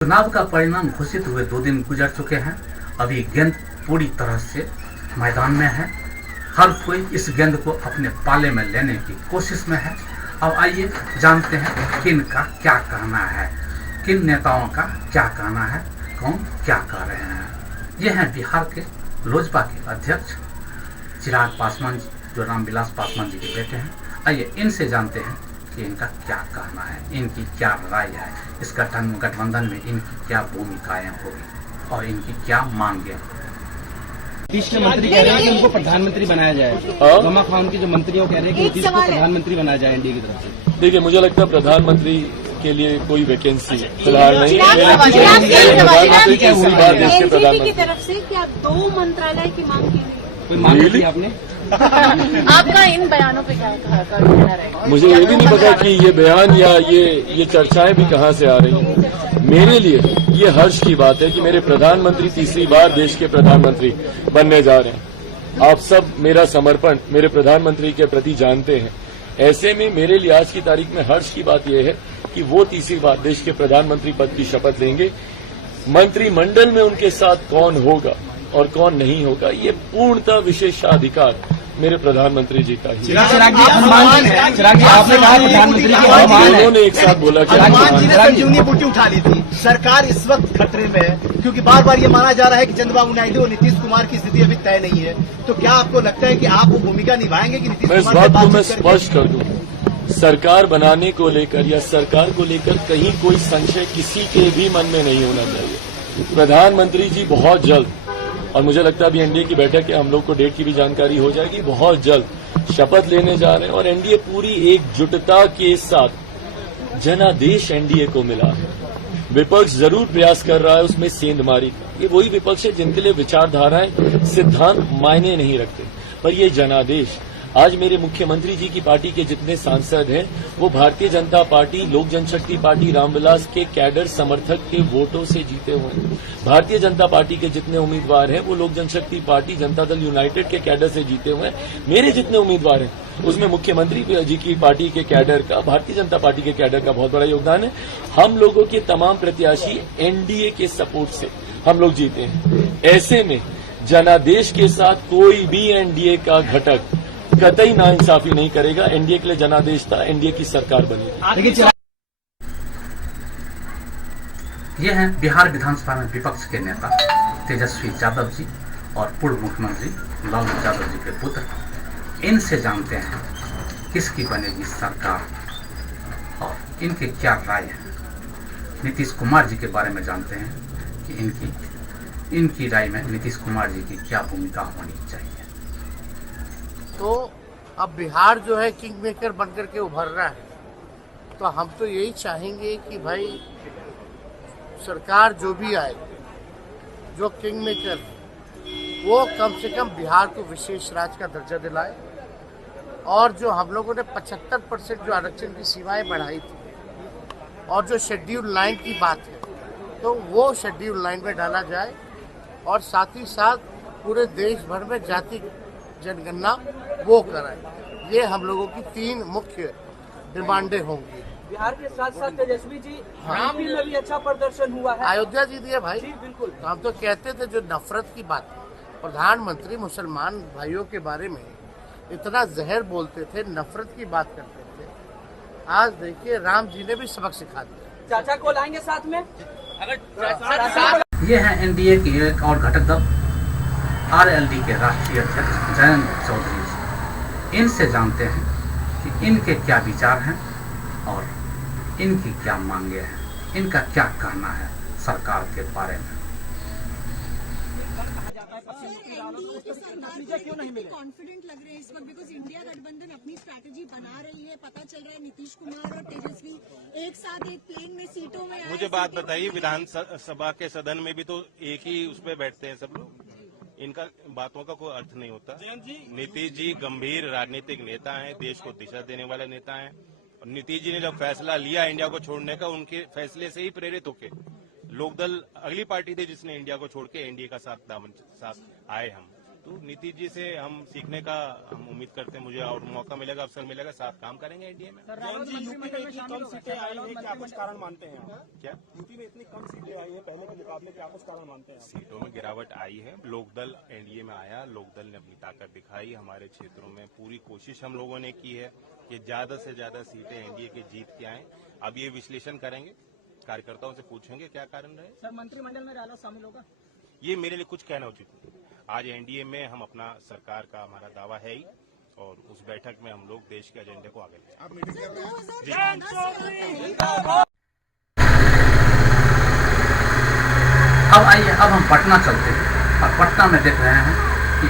चुनाव का परिणाम घोषित हुए 2 दिन गुजर चुके हैं। अभी गेंद पूरी तरह से मैदान में है। हर कोई इस गेंद को अपने पाले में लेने की कोशिश में है। अब आइए जानते हैं किन का क्या कहना है, किन नेताओं का क्या कहना है, कौन क्या कह रहे हैं। ये हैं बिहार के लोजपा के अध्यक्ष चिराग पासवान जी, जो रामविलास पासवान जी के बेटे हैं। आइए इनसे जानते हैं कि इनका क्या कहना है, इनकी क्या राय है, इस गठबंधन में इनकी क्या भूमिकाएं होगी और इनकी क्या मांगे। नीतीश के मंत्री कह रहे हैं कि उनको प्रधानमंत्री बनाया जाए। गमा खान के जो मंत्री वो कह रहे हैं कि नीतीश को प्रधानमंत्री बनाया जाए एनडीए की तरफ से। देखिए, मुझे लगता है प्रधानमंत्री के लिए कोई वैकेंसी फिलहाल नहीं है। एनसीपी की तरफ से क्या 2 मंत्रालय की मांग की गई? कोई मांग की आपने? आपका इन बयानों पे क्या कहना रहेगा? मुझे ये भी नहीं पता कि ये बयान या ये चर्चाएं भी कहां से आ रही हैं। मेरे लिए ये हर्ष की बात है कि मेरे प्रधानमंत्री तीसरी बार देश के प्रधानमंत्री बनने जा रहे हैं। आप सब मेरा समर्पण मेरे प्रधानमंत्री के प्रति जानते हैं। ऐसे में मेरे लिए आज की तारीख में हर्ष की बात यह है कि वो तीसरी बार देश के प्रधानमंत्री पद की शपथ लेंगे। मंत्रिमंडल में उनके साथ कौन होगा और कौन नहीं होगा, ये पूर्णतः विशेषाधिकार मेरे प्रधानमंत्री जी का ही। चिराग जी, आपने कहा प्रधानमंत्री की उन्होंने एक साथ बोला कि संजीवनी बूटी उठा ली थी। सरकार इस वक्त खतरे में है क्योंकि बार बार ये माना जा रहा है कि चंद्रबाबू नायडू और नीतीश कुमार की स्थिति अभी तय नहीं है। तो क्या आपको लगता है कि आप वो भूमिका निभाएंगे कि नीतीश कुमार? इस बात को मैं स्पष्ट कर दूं, सरकार बनाने को लेकर या सरकार को लेकर कहीं कोई संशय किसी के भी मन में नहीं होना चाहिए। प्रधानमंत्री जी बहुत जल्द, और मुझे लगता है अभी एनडीए की बैठक है, हम लोग को डेट की भी जानकारी हो जाएगी, बहुत जल्द शपथ लेने जा रहे हैं। और एनडीए पूरी एकजुटता के साथ जनादेश एनडीए को मिला है। विपक्ष जरूर प्रयास कर रहा है उसमें सेंधमारी का। ये वही विपक्ष है जिनके लिए विचारधाराएं, सिद्धांत मायने नहीं रखते, पर ये जनादेश। आज मेरे मुख्यमंत्री जी की पार्टी के जितने सांसद हैं वो भारतीय जनता पार्टी, लोक जनशक्ति पार्टी, रामविलास के कैडर समर्थक के वोटों से जीते हुए हैं। भारतीय जनता पार्टी के जितने उम्मीदवार हैं वो लोक जनशक्ति पार्टी, जनता दल यूनाइटेड के कैडर से जीते हुए हैं। मेरे जितने उम्मीदवार हैं उसमें मुख्यमंत्री जी की पार्टी के कैडर का, भारतीय जनता पार्टी के कैडर का बहुत बड़ा योगदान है। हम लोगों के तमाम प्रत्याशी एनडीए के सपोर्ट से हम लोग जीते हैं। ऐसे में जनादेश के साथ कोई भी एनडीए का घटक कतई नाइंसाफी नहीं करेगा। एनडीए के लिए जनादेश था, एनडीए की सरकार बनेगी। ये हैं बिहार विधानसभा में विपक्ष के नेता तेजस्वी यादव जी और पूर्व मुख्यमंत्री लालू यादव जी के पुत्र। इनसे जानते हैं किसकी बनेगी सरकार और इनके क्या राय है। नीतीश कुमार जी के बारे में जानते हैं कि इनकी राय में नीतीश कुमार जी की क्या भूमिका होनी चाहिए। तो अब बिहार जो है किंग मेकर बनकर के उभर रहा है, तो हम तो यही चाहेंगे कि भाई सरकार जो भी आए, जो किंग मेकर वो कम से कम बिहार को विशेष राज्य का दर्जा दिलाए। और जो हम लोगों ने 75% जो आरक्षण की सीमाएं बढ़ाई थी और जो शेड्यूल लाइन की बात है, तो वो शेड्यूल लाइन में डाला जाए। और साथ ही साथ पूरे देश भर में जाति जनगणना वो कराए। ये हम लोगों की 3 मुख्य डिमांडें होंगी। बिहार के साथ साथ तेजस्वी जी यूपी में भी अच्छा प्रदर्शन हुआ है। अयोध्या जी दिए भाई, बिल्कुल। तो हम तो कहते थे जो नफरत की बात, प्रधानमंत्री मुसलमान भाइयों के बारे में इतना जहर बोलते थे, नफरत की बात करते थे। आज देखिए राम जी ने भी सबक सिखा दिया। चाचा को लाएंगे साथ में ये है एनडीए की एक और घटक दल आरएलडी के राष्ट्रीय अध्यक्ष जयंत चौधरी जी। इनसे जानते हैं कि इनके क्या विचार हैं और इनकी क्या मांगे हैं, इनका क्या कहना है सरकार के बारे में। कॉन्फिडेंट लग रहे हैं इस वक्त बिकॉज इंडिया गठबंधन अपनी स्ट्रैटेजी बना रही है। पता चल रहा है नीतीश कुमार और तेजस्वी एक साथ एक प्लेन में सीटों में। मुझे बात बताइए, विधानसभा के सदन में भी तो एक ही उस पर बैठते हैं सब लोग, इनका बातों का कोई अर्थ नहीं होता। नीतीश जी गंभीर राजनीतिक नेता हैं, देश को दिशा देने वाले नेता हैं। और नीतीश जी ने जब फैसला लिया इंडिया को छोड़ने का, उनके फैसले से ही प्रेरित होके लोकदल अगली पार्टी थी जिसने इंडिया को छोड़ के एनडीए का साथ आए हम। तो नीतीश जी से हम सीखने का हम उम्मीद करते हैं, मुझे और मौका मिलेगा, अवसर मिलेगा, साथ काम करेंगे एनडीए में। यूपी में इतनी कम सीटें आई है, क्या कुछ कारण मानते हैं? क्या यूपी में इतनी कम सीटें आई है पहले के मुकाबले, क्या कुछ कारण मानते हैं? सीटों में गिरावट आई है, लोकदल एनडीए में आया, लोकदल ने अपनी ताकत दिखाई, हमारे क्षेत्रों में पूरी कोशिश हम लोगों ने की है कि ज्यादा से ज्यादा सीटें एनडीए की जीत के आए। अब ये विश्लेषण करेंगे, कार्यकर्ताओं से पूछेंगे क्या कारण रहे। सर, मंत्रिमंडल में रालोद शामिल होगा? ये मेरे लिए कुछ कहना उचित नहीं। आज एनडीए में हम अपना सरकार का हमारा दावा है ही, और उस बैठक में हम लोग देश के एजेंडे को आगे ले अब आइए, अब हम पटना चलते हैं और पटना में देख रहे हैं कि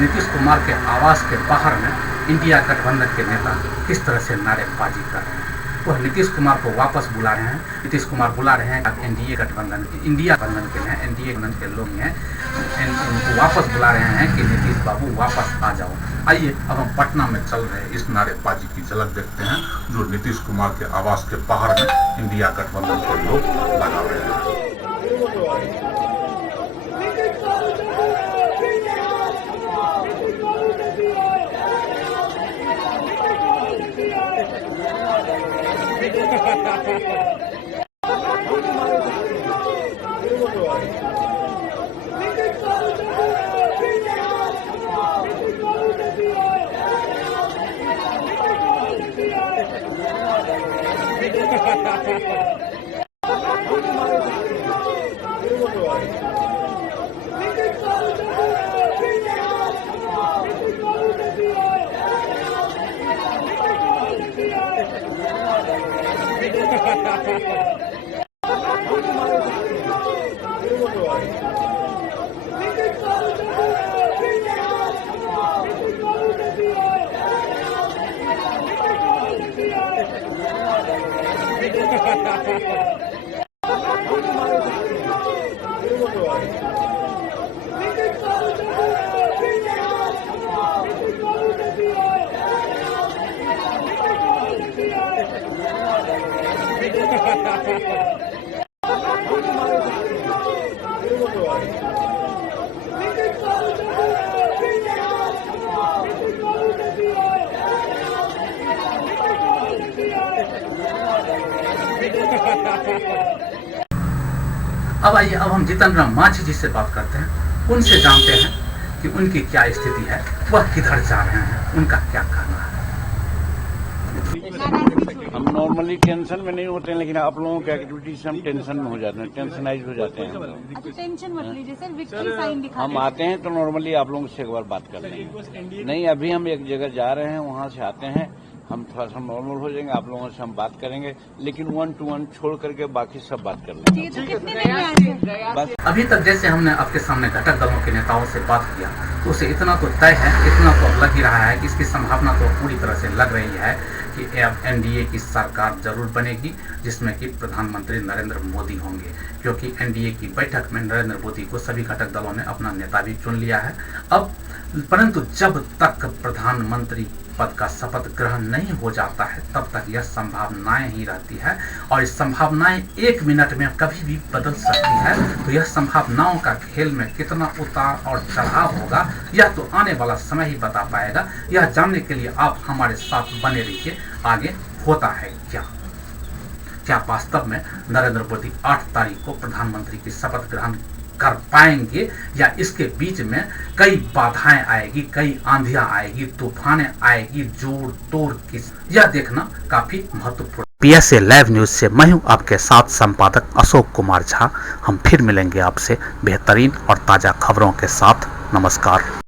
नीतीश कुमार के आवास के बाहर में इंडिया गठबंधन के नेता किस तरह से नारेबाजी कर रहे हैं। वह नीतीश कुमार को वापस बुला रहे हैं। नीतीश कुमार बुला रहे हैं अब एनडीए गठबंधन, इंडिया गठबंधन के हैं, एनडीए गठबंधन के लोग हैं, उनको वापस बुला रहे हैं कि नीतीश बाबू वापस आ जाओ। आइए, अब हम पटना में चल रहे इस नारेबाजी की झलक देखते हैं जो नीतीश कुमार के आवास के बाहर में इंडिया गठबंधन के लोग लगा रहे हैं। अब आइए, अब हम जितेंद्र मांझी जी से बात करते हैं, उनसे जानते हैं कि उनकी क्या स्थिति है, वह किधर जा रहे हैं, उनका क्या कहना है। हम नॉर्मली टेंशन में नहीं होते हैं, लेकिन आप लोगों की एक्टिविटी से हम टेंशन में हो जाते हैं, टेंशनाइज हो जाते हैं। अच्छा, टेंशन मत लीजिए सर, विक्ट्री साइन दिखा हम आते हैं तो नॉर्मली आप लोगों से एक बार बात कर लेंगे। नहीं, अभी हम एक जगह जा रहे हैं, वहाँ से आते हैं, हम थोड़ा सा नॉर्मल हो जाएंगे, आप लोगों से हम बात करेंगे, लेकिन 1 to 1 छोड़ करके बाकी सब बात कर लेंगे। तो कितने दिन में आएंगे? बस अभी तक जैसे हमने आपके सामने घटक दलों के नेताओं से बात किया, तो उसे इतना तो तय है, इतना तो लग ही रहा है कि इसकी संभावना तो पूरी तरह से लग रही है कि अब एनडीए की सरकार जरूर बनेगी, जिसमें कि प्रधानमंत्री नरेंद्र मोदी होंगे, क्योंकि एनडीए की बैठक में नरेंद्र मोदी को सभी घटक दलों ने अपना नेता भी चुन लिया है। अब परंतु जब तक प्रधानमंत्री पद का शपथ ग्रहण नहीं हो जाता है, तब तक यह संभावनाएं ही रहती है, और इस संभावनाएं 1 मिनट में कभी भी बदल सकती है। तो यह संभावनाओं का खेल में कितना उतार और चढ़ाव होगा, यह तो आने वाला समय ही बता पाएगा। यह जानने के लिए आप हमारे साथ बने रहिए, आगे होता है क्या वास्तव में नरेंद्र मोदी 8 तारीख को प्रधानमंत्री की शपथ ग्रहण कर पाएंगे, या इसके बीच में कई बाधाएं आएगी, कई आंधियां आएगी, तूफानें आएगी, जोड़ तोड़ किस, यह देखना काफी महत्वपूर्ण। PSA लाइव न्यूज से मैं हूं आपके साथ संपादक अशोक कुमार झा। हम फिर मिलेंगे आपसे बेहतरीन और ताजा खबरों के साथ। नमस्कार।